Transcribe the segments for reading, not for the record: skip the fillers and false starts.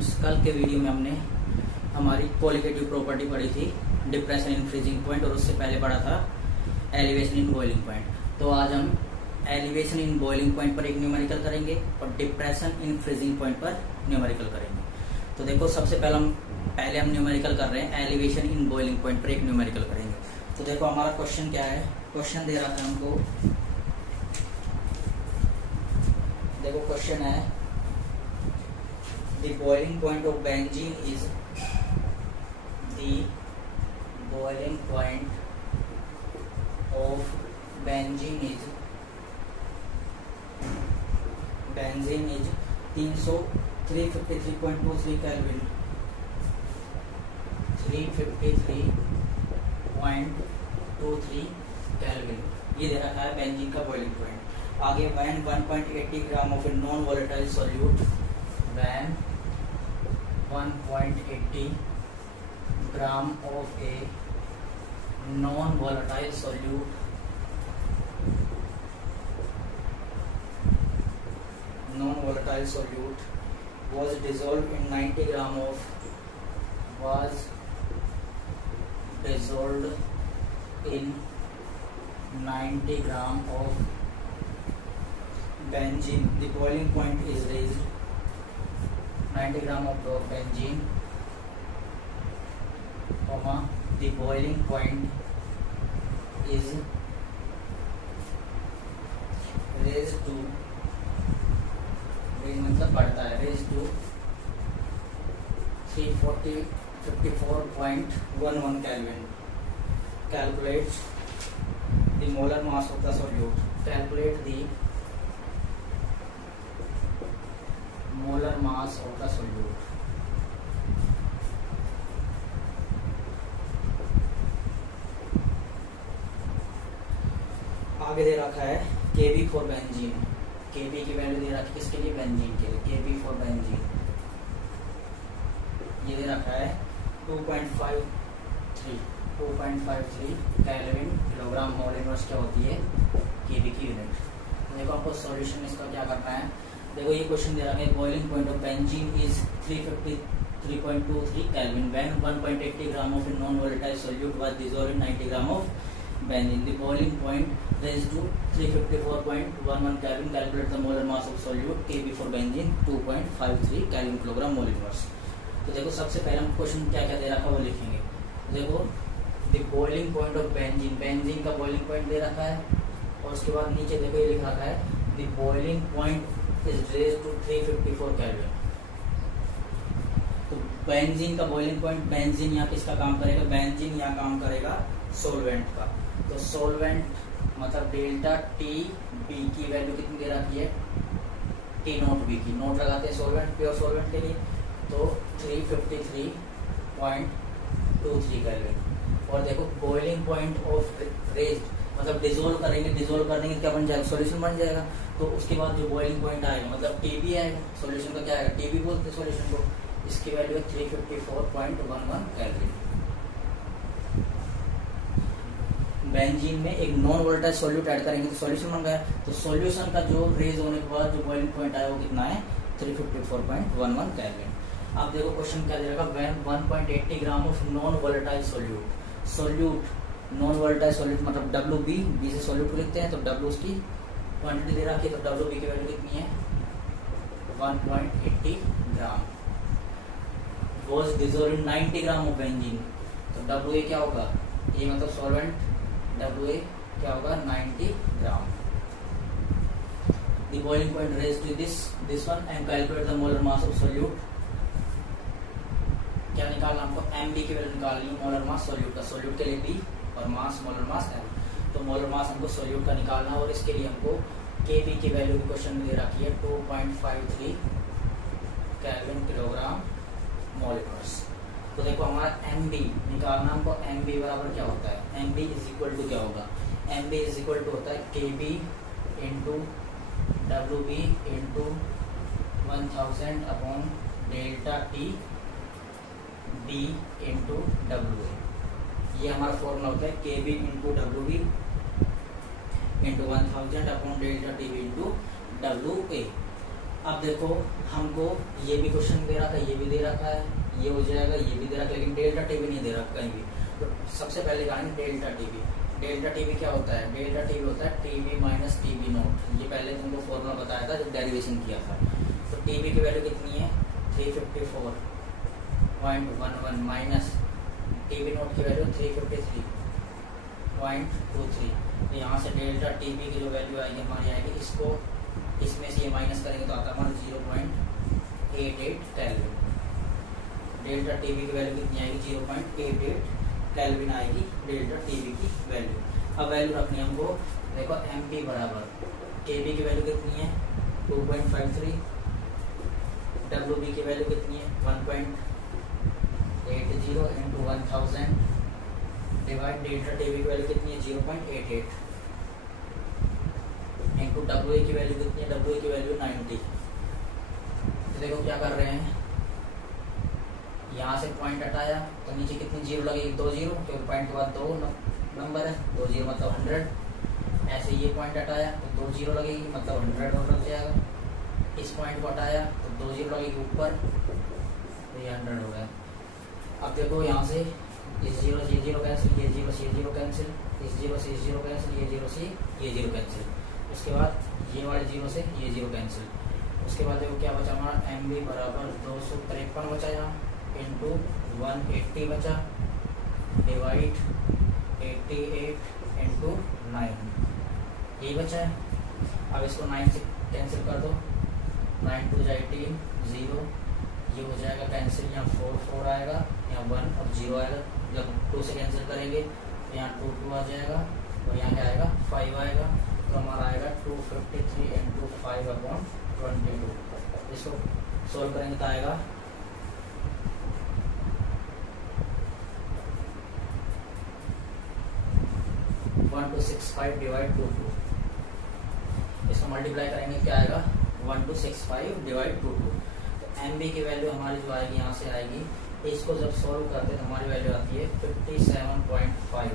Students, कल के video में हमने हमारी कोलिगेटिव प्रॉपर्टी पढ़ी थी, डिप्रेशन इन फ्रीजिंग पॉइंट, और उससे पहले पढ़ा था एलिवेशन इन बॉइलिंग पॉइंट। तो आज हम एलिवेशन इन बॉइलिंग पॉइंट पर एक न्यूमेरिकल करेंगे और डिप्रेशन इन फ्रीजिंग पॉइंट पर न्यूमेरिकल करेंगे। तो देखो, सबसे पहले हम न्यूमेरिकल कर रहे हैं, एलिवेशन इन बॉइलिंग पॉइंट पर एक न्यूमेरिकल करेंगे। तो देखो, हमारा क्वेश्चन क्या है। क्वेश्चन दे रहा था हमको, देखो क्वेश्चन है, the boiling point of benzene is the boiling point of benzene is 353.23 Kelvin, 353.23 Kelvin। ये दे रखा है बेंजीन का बॉइलिंग पॉइंट। आगे when 1.80 gram of a non volatile solute, when 1.80 gram of a non-volatile solute was dissolved in 90 gram of benzene. The boiling point is raised 90 gram of benzene, the boiling point is raised to, मतलब बढ़ता है, raised to 354.11 Kelvin. Calculate the molar mass of the solute. Calculate the molar mass of the solute. आगे दे रखा है Kb for benzene. Kb की value दे रखी है किसके लिए? बेंजीन के लिए। Kb फॉर बेंजीन ये दे रखा है 2.53 केल्विन किलोग्राम मोल इनवर्स क्या होती है? Kb की यूनिट। देखो, आपको सॉल्यूशन इसका क्या करना है। देखो, ये क्वेश्चन दे रहा है, boiling point of benzene is 353.23 kelvin when 1.80 gram of a non volatile solute was dissolved in 90 gram of benzene. The boiling point raised to 354.11 kelvin. Calculate the molar mass of solute Kb for benzene 2.53 kelvin kilogram mole inverse. तो देखो, सबसे पहले हम question क्या क्या दे रखा है वो लिखेंगे। देखो, the boiling point of benzene, benzene का बॉइलिंग पॉइंट दे रखा है, और उसके बाद नीचे देखो ये लिख रखा है the boiling point is raised to 354 kelvin. तो बेंजीन का बॉइलिंग पॉइंट, बेंजीन यहाँ किसका काम करेगा? बेंजीन यहाँ काम करेगा सोलवेंट का। तो सोलवेंट मतलब डेल्टा टी बी की वैल्यू कितनी दे रखी है? टी नोट बी की। नोट लगाते हैं सोलवेंट, प्योर सोलवेंट के लिए, तो 353.23 केल्विन। और देखो, बॉइलिंग पॉइंट ऑफ रेज्ड मतलब डिसोल्व करेंगे, डिसोल्व करने के क्या बन जाएगा? सॉल्यूशन बन जाएगा। तो उसके बाद जो बॉइलिंग पॉइंट आएगा मतलब टीबी आएगा। सॉल्यूशन का क्या आएगा? टीबी बोलते हैं सॉल्यूशन को। इसकी वैल्यू है 354.11 केल्विन। बेंजीन में एक नॉन वोलेटाइल सॉल्यूट ऐड करेंगे तो सॉल्यूशन बन गया। तो सॉल्यूशन का जो रेज होने के बाद जो बॉइलिंग पॉइंट आया वो कितना है? 354.11 केल्विन। अब देखो क्वेश्चन क्या दे रखा, 1.80 gram of non volatile solute. Solute non volatile solute मतलब WB, बी से सॉल्यूट को लिखते हैं, तो W उसकी क्वांटिटी दे रखी है, तो WB की वैल्यू कितनी है? 1.80 gram. Was dissolved in 90 gram of benzene. तो WA क्या होगा? ये मतलब सॉल्वेंट, WA क्या होगा? 90 gram. The boiling point raised to this one and calculate the molar mass of solute. क्या निकालना हमको? MB की वैल्यू निकालनी है, मोलर मास सॉल्यूट का। सॉल्यूट के लिए B और मास, मोलर मास M। तो मोलर मास हमको सॉल्यूट का निकालना है, और इसके लिए हमको Kb की वैल्यू भी क्वेश्चन में दे रखी है 2.53 केल्विन किलोग्राम मोल इनवर्स। तो देखो, हमारा MB निकालना हमको। MB बराबर क्या होता है? MB इज इक्वल टू क्या होगा? MB इज इक्वल टू होता है Kb into WB into 1000 upon delta T B into WA। ये हमारा फॉर्मूला होता है KB into WB into 1000 upon delta TB into WA। अब देखो हमको ये भी क्वेश्चन दे रखा है, ये भी दे रखा है, ये हो जाएगा, ये भी दे रखा है, लेकिन डेल्टा टीवी नहीं दे रखा कहीं भी। तो सबसे पहले जानेंगे डेल्टा टीवी। डेल्टा टीवी क्या होता है? डेल्टा टीवी होता है टीवी माइनस टीवी नोट। ये पहले तुमको फॉर्मूला बताया था जब डेरिवेशन किया था। तो टीवी की वैल्यू कितनी है? 354.11 माइनस टीवी नोट की वैल्यू 353.23। तो यहाँ से डेल्टा टीवी की जो वैल्यू आएगी हमारी आएगी, इसको इसमें से ये माइनस करेंगे तो आता है हमारा 0.88 केल्विन। डेल्टा टीवी की वैल्यू कितनी आएगी? 0.88 केल्विन आएगी डेल्टा टीवी की वैल्यू। अब वैल्यू रखनी है हमको, देखो एमपी बराबर केबी की वैल्यू कितनी है? 2.53। डब्ल्यूबी की वैल्यू कितनी है? 1.80 इंटू 1000 डिवाइड डेल्टा टीवी की वैल्यू कितनी है? 0.88 इंटू डब्ल्यू की वैल्यू कितनी है? डब्ल्यू की वैल्यू 90। तो देखो क्या कर रहे हैं, यहाँ से पॉइंट हटाया तो नीचे कितनी जीरो लगेगी? 2 जीरो, क्योंकि पॉइंट के बाद 2 नंबर है, 2 जीरो मतलब 100। ऐसे ये पॉइंट हटाया तो 2 जीरो लगेगी, मतलब 100 और लग जाएगा। इस पॉइंट को हटाया तो 2 जीरो लगेगी ऊपर, तो ये 100 हो गया। अब देखो यहाँ से इस जीरो से ये जीरो कैंसिल, ये जीरो से ये जीरो कैंसिल, इस जीरो से इस जीरो कैंसिल, ये जीरो से ये जीरो कैंसिल। उसके बाद ये वाले जीरो से ये जीरो कैंसिल। उसके बाद देखो क्या बचा हमारा? एम बी बराबर 253 बचा यहाँ इंटू 180 बचा डिवाइड 88 इंटू 9, यही बचा है। अब इसको 9 से कैंसिल कर दो, 9 2 18 0, ये हो जाएगा कैंसिल। यहाँ 4 4 आएगा, यहाँ 1 और 0 आएगा। जब 2 से कैंसिल करेंगे तो यहाँ 2 2 आ जाएगा और यहाँ क्या आएगा? 5 आएगा। तो हमारा आएगा 253 इंटू 5/22। इसको सोल्व करेंगे तो आएगा 1265 डिवाइड 22। इसको मल्टीप्लाई करेंगे क्या आएगा? 1265 डिवाइड 22। तो एम बी की वैल्यू हमारी जो आएगी यहाँ से आएगी, इसको जब सॉल्व करते हैं तो हमारी वैल्यू आती है 57.5।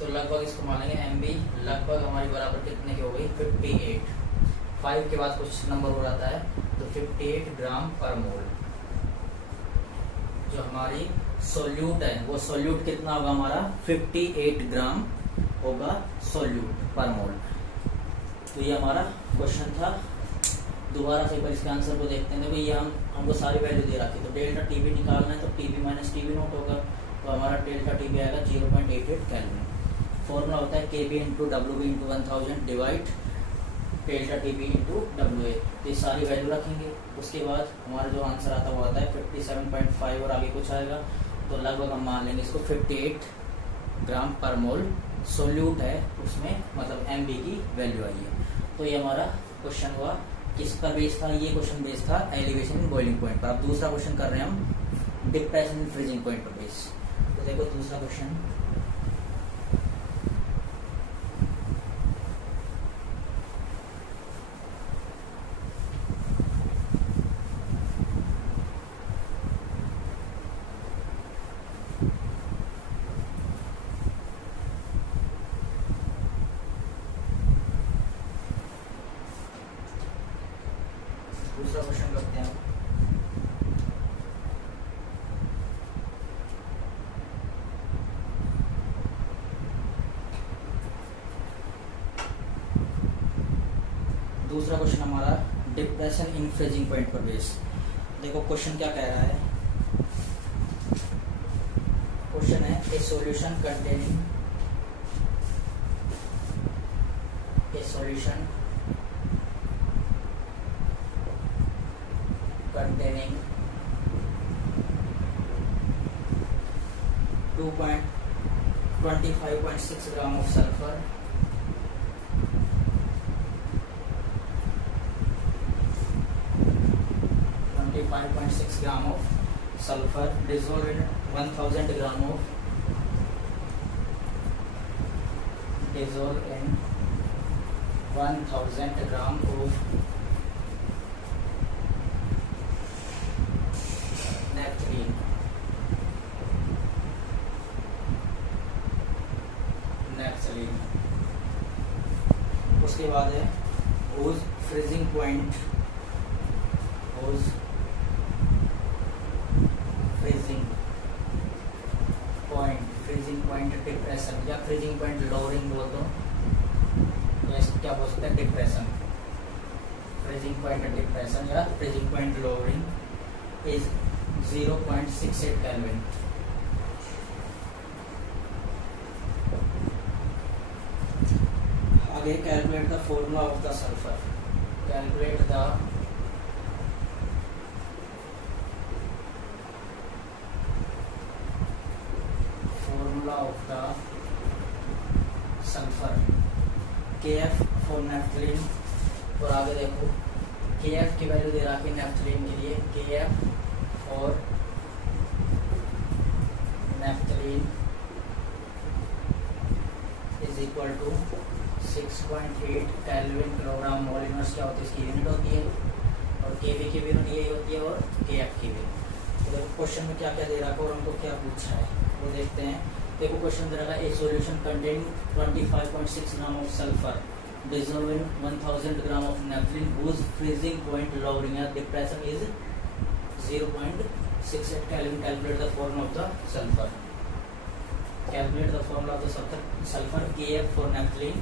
तो लगभग इसको मानेंगे एम बी लगभग हमारी बराबर कितने की हो गई? 58। 5 के बाद कुछ नंबर हो जाता है तो 58 ग्राम पर मोल। जो हमारी सोल्यूट है वो सोल्यूट कितना होगा हमारा? 58 ग्राम होगा सोल्यूट पर मोल। तो ये हमारा क्वेश्चन था। दोबारा से एक बार इसके आंसर को देखते हैं। देखो ये हमको सारी वैल्यू दे रखी है, तो डेल्टा टीवी निकालना है तो टीवी माइनस टीवी नोट होगा। तो हमारा डेल्टा टीवी आएगा 0.88 केल्विन। फॉर्मूला होता है KB into W B into 1000 divide delta TV into W A. तो ये सारी वैल्यू रखेंगे। उसके बाद हमारा जो आंसर आता है वो आता है 57.5 और आगे कुछ आएगा। तो लगभग हम मान लेंगे इसको 58 ग्राम पर मोल सोल्यूट है, उसमें मतलब एम बी की वैल्यू आई है। तो ये हमारा क्वेश्चन हुआ। किस पर बेस था? ये क्वेश्चन बेस था एलिवेशन इन बॉइलिंग पॉइंट पर। अब दूसरा क्वेश्चन कर रहे हैं हम डिप्रेशन इन फ्रीजिंग पॉइंट पर बेस। तो देखो दूसरा क्वेश्चन, दूसरा क्वेश्चन करते हैं। दूसरा क्वेश्चन हमारा डिप्रेशन इन फ्रीजिंग पॉइंट पर बेस। देखो क्वेश्चन क्या कह रहा है। क्वेश्चन है ए solution containing containing 25.6 gram of sulfur, 25.6 gram of sulfur dissolved in 1000 gram of dissolved in 1000 gram of naphthalene। उसके बाद है whose freezing point डिप्रेशन या फ्रीजिंग पॉइंट लोअरिंग बोल दो, क्या बोल सकते हैं, डिप्रेशन, फ्रीजिंग पॉइंट डिप्रेशन या freezing point lowering is 0.68 kelvin. आगे calculate the formula of the sulphur, calculate the formula of the sulphur, KF for naphthalene. और आगे देखो KF की वैल्यू दे रहा है नेफ्थलीन के लिए, KF और naphthalene is equal to 6.8 kelvin kilogram mole inverse, क्या होती है इसकी यूनिट होती है, और KB की भी यूनिट यही होती है और KF की भी। तो क्वेश्चन में क्या क्या दे रहा है और हमको क्या पूछा है वो देखते हैं। देखो क्वेश्चन दे रहा है ए solution containing 25.6 gram of sulphur dissolved in 1000 gram of naphthalene whose freezing point lowering या depression is 0.68 Kelvin. Calculate the formula of the sulfur. Calculate the formula of the sulfur. KF for naphthalene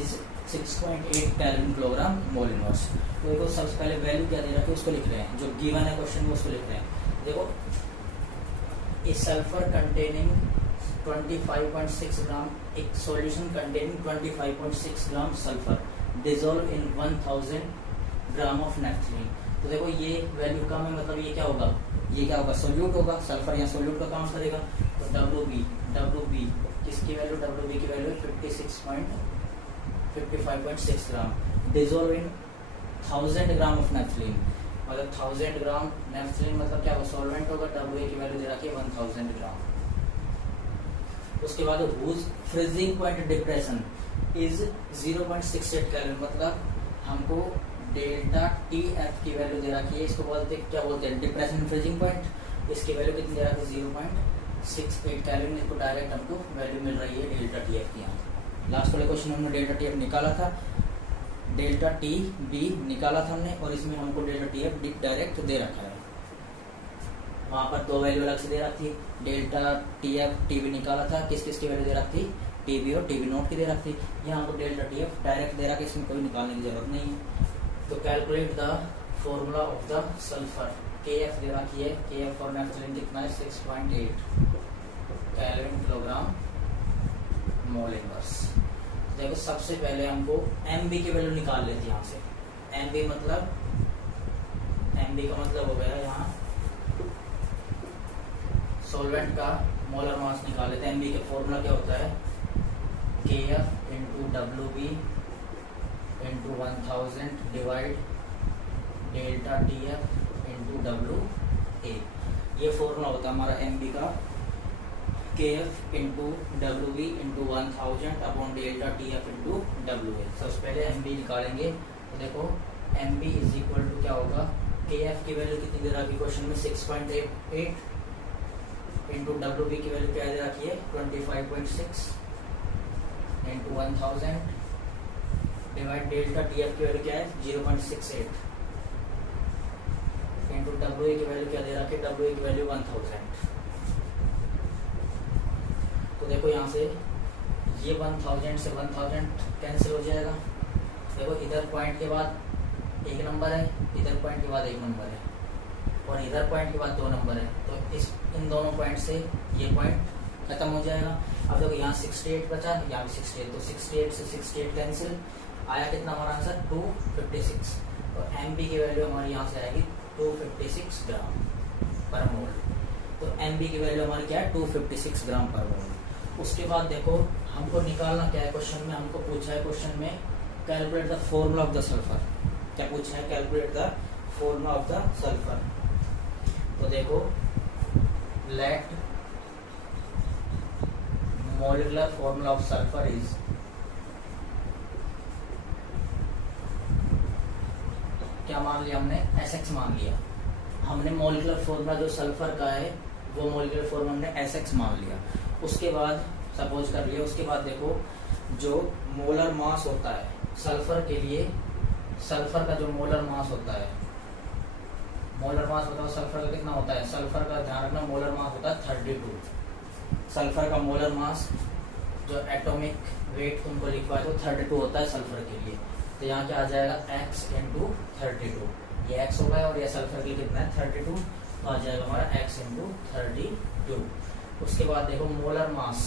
is 6.8 Kelvin kilogram mole inverse. तो देखो सबसे पहले value क्या दे रखा है उसको लिख रहे हैं, जो गिवन है क्वेश्चन में उसको लिख रहे हैं। देखो इस सल्फर कंटेनिंग 25.6 ग्राम, एक solution containing 25.6 gram sulphur dissolve in 1000 gram of naphthalene. तो देखो ये वैल्यू कम है, मतलब ये क्या होगा, ये क्या होगा, सोल्यूट होगा, सल्फर या सोल्यूट का काम करेगा। तो WB किसकी वैल्यू, WB की value 55.6 gram dissolve in 1000 gram of naphthalene, मतलब 1000 ग्राम नेफ्थलीन मतलब क्या होगा, सॉल्वेंट होगा। WA की वैल्यू दे रखी है 1000 ग्राम। उसके बाद whose freezing point depression is 0.68 kelvin, मतलब हमको डेल्टा TF की वैल्यू दे रखी है, इसको बोलते क्या बोलते हैं, डिप्रेशन फ्रीजिंग पॉइंट। इसकी वैल्यू कितनी दे रखी है 0.68 केल्विन। इसको डायरेक्ट हमको वैल्यू मिल रही है डेल्टा TF की। यहाँ लास्ट वाले क्वेश्चन में हमने डेल्टा TF निकाला था, डेल्टा TB निकाला था हमने, और इसमें हमको डेल्टा TF डायरेक्ट दे रखा है। वहां पर दो वैल्यू अलग से दे रखी थी, डेल्टा TF TB निकाला था, किस किस की वैल्यू दे रखी थी, TB और TB नोट की दे रखी थी। यहाँ पर डेल्टा TF डायरेक्ट दे रखा है, इसमें कोई निकालने की जरूरत नहीं है। तो calculate the formula of the sulphur, KF दे रखी है, KF फॉर नेफ्थलीन कितना है 6.8 केल्विन किलोग्राम मोल इनवर्स। देखो सबसे पहले हमको MB की वैल्यू निकाल लेते हैं यहाँ से। MB का मतलब हो गया यहाँ सॉल्वेंट का मोलर मास निकाल लेते हैं। MB का फॉर्मूला क्या होता है, KF into WB into 1000 divide delta TF into WA। ये फॉर्मूला होता है हमारा MB का, KF into WB into 1000 upon delta TF into WA। सबसे पहले MB निकालेंगे। तो देखो MB इज इक्वल टू क्या होगा, KF की वैल्यू कितनी दे रखी क्वेश्चन में 6.8 इंटू WB की वैल्यू क्या दे रखी है 25.6 इंटू 1000 डिवाइड डेल्टा TF की वैल्यू क्या है 0.68 इंटू WA की वैल्यू क्या दे रखी है, WA की वैल्यू 1000। तो देखो यहाँ से ये 1000 से 1000 कैंसिल हो जाएगा। देखो इधर पॉइंट के बाद एक नंबर है, इधर पॉइंट के बाद एक नंबर है, और इधर पॉइंट के बाद दो नंबर है। तो इन दोनों पॉइंट से ये पॉइंट खत्म हो जाएगा। अब देखो यहाँ 68 बचा, यहाँ भी 68, तो 68 से 68 कैंसिल, आया कितना हमारा आंसर 256। और MB की वैल्यू हमारी यहाँ से आएगी 256 ग्राम पर मोल। तो MB की वैल्यू हमारी क्या है 256 ग्राम पर मोल। उसके बाद देखो हमको निकालना क्या है, क्वेश्चन में हमको पूछा है, क्वेश्चन में calculate the formula of the sulphur. क्या पूछा है, calculate the formula of the sulphur. तो देखो let molecular formula of sulphur is, क्या मान लिया हमने, SX मान लिया। हमने मॉलिक्यूलर फॉर्मूला जो सल्फर का है वो मॉलिक्यूलर फॉर्मूला हमने SX मान लिया। उसके बाद सपोज कर लिया, उसके बाद देखो जो मोलर मास होता है सल्फर के लिए सल्फर का जो मोलर मास होता है, मोलर मास बताओ सल्फर का कितना होता है। सल्फर का ध्यान रखना मोलर मास होता है 32। सल्फर का मोलर मास जो एटॉमिक वेट तुमको लिखवाए तो 32 होता है सल्फर के लिए। तो यहाँ क्या आ जाएगा x इंटू 32, ये x होगा और ये सल्फर के लिए कितना है 32, तो आ जाएगा हमारा x इंटू 32। उसके बाद देखो मोलर मास,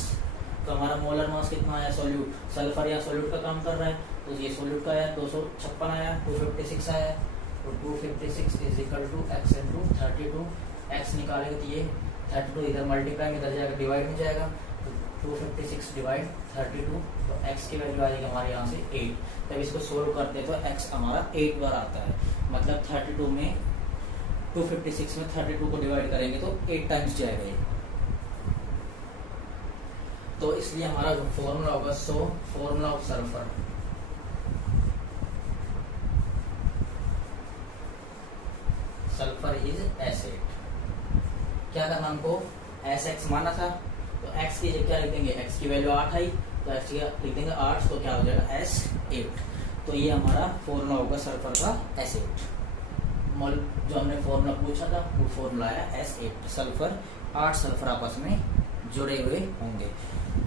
तो हमारा मोलर मास कितना आया सॉल्यूट, सल्फर या सॉल्यूट का काम कर रहा है, तो ये सॉल्यूट का आया 256 आया, 256 आया, तो 256 is equal to x into 32। x निकालेंगे तो ये 32 इधर मल्टीप्लाई इधर जाएगा डिवाइड में जाएगा, तो 256 डिवाइड 32, तो x की वैल्यू आ जाएगी हमारे यहाँ से 8। तब इसको सोल्व करते हैं तो x हमारा 8 बार आता है, मतलब 32 में 256 में 32 को डिवाइड करेंगे तो 8 टाइम्स जाएगा ये। तो इसलिए हमारा जो फॉर्मूला होगा formula of sulphur, sulphur is acid. क्या करना हमको, Sx माना था तो x की जगह क्या लिख देंगे, x की वैल्यू 8 आई तो x की लिख देंगे 8, तो क्या हो जाएगा S8। तो ये हमारा फॉर्मूला होगा सल्फर का एसिड। जो हमने फॉर्मूला पूछा था वो फॉर्मूला आया S8, सल्फर 8 सल्फर आपस में जुड़े हुए होंगे।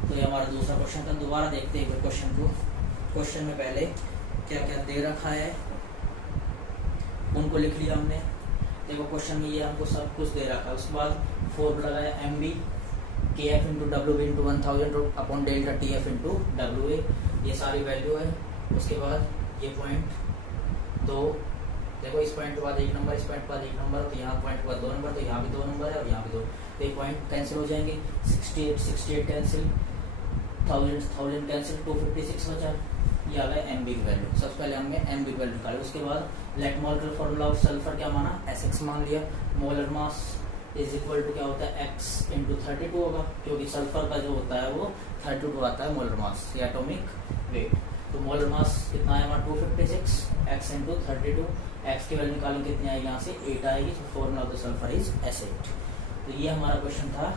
तो ये हमारा दूसरा क्वेश्चन था। दोबारा देखते हैं क्वेश्चन को। क्वेश्चन में पहले क्या क्या दे रखा है उनको लिख लिया हमने। देखो क्वेश्चन में ये हमको सब कुछ दे रखा है। उसके बाद फॉर्मूला लगाया MB KF into W into 1000 upon delta TF into WA, ये सारी वैल्यू है। उसके बाद ये पॉइंट 2, देखो इस पॉइंट के बाद एक नंबर, इस पॉइंट के बाद एक नंबर, तो यहाँ पॉइंट के बाद 2 नंबर, तो यहाँ भी 2 नंबर है और यहाँ भी 2, तो एक पॉइंट कैंसिल हो जाएंगे। 68 कैंसिल, 1000 कैंसिल, 256 बचा। ये आ गया MB की वैल्यू। सबसे पहले हमने MB की वैल्यू निकाली। उसके बाद let molar formula of sulphur क्या माना, Sx मान लिया। Molar mass is equal to क्या होता है x इंटू 32 होगा, क्योंकि सल्फर का जो होता है वो 32 आता है मोलर मास या एटॉमिक वेट। तो मोलर मास कितना है हमारा 256, x इंटू 32, x की वैल्यू निकालेंगे कितनी आएगी, यहाँ से 8 आएगी। तो formula of the sulphur is S8। तो ये हमारा क्वेश्चन था,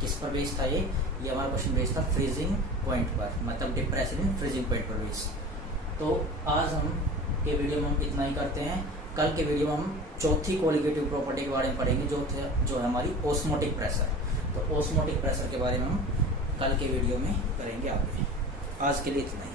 किस पर बेस्ड था ये हमारा क्वेश्चन बेस्ड था फ्रीजिंग पॉइंट पर, मतलब डिप्रेशन इन फ्रीजिंग पॉइंट पर बेस्ड। तो आज हम ये वीडियो में हम इतना ही करते हैं। कल के वीडियो में हम चौथी कोलिगेटिव प्रॉपर्टी के बारे में पढ़ेंगे जो है हमारी ओस्मोटिक प्रेशर। तो ओस्मोटिक प्रेशर के बारे में हम कल के वीडियो में करेंगे आगे। आज के लिए इतना ही।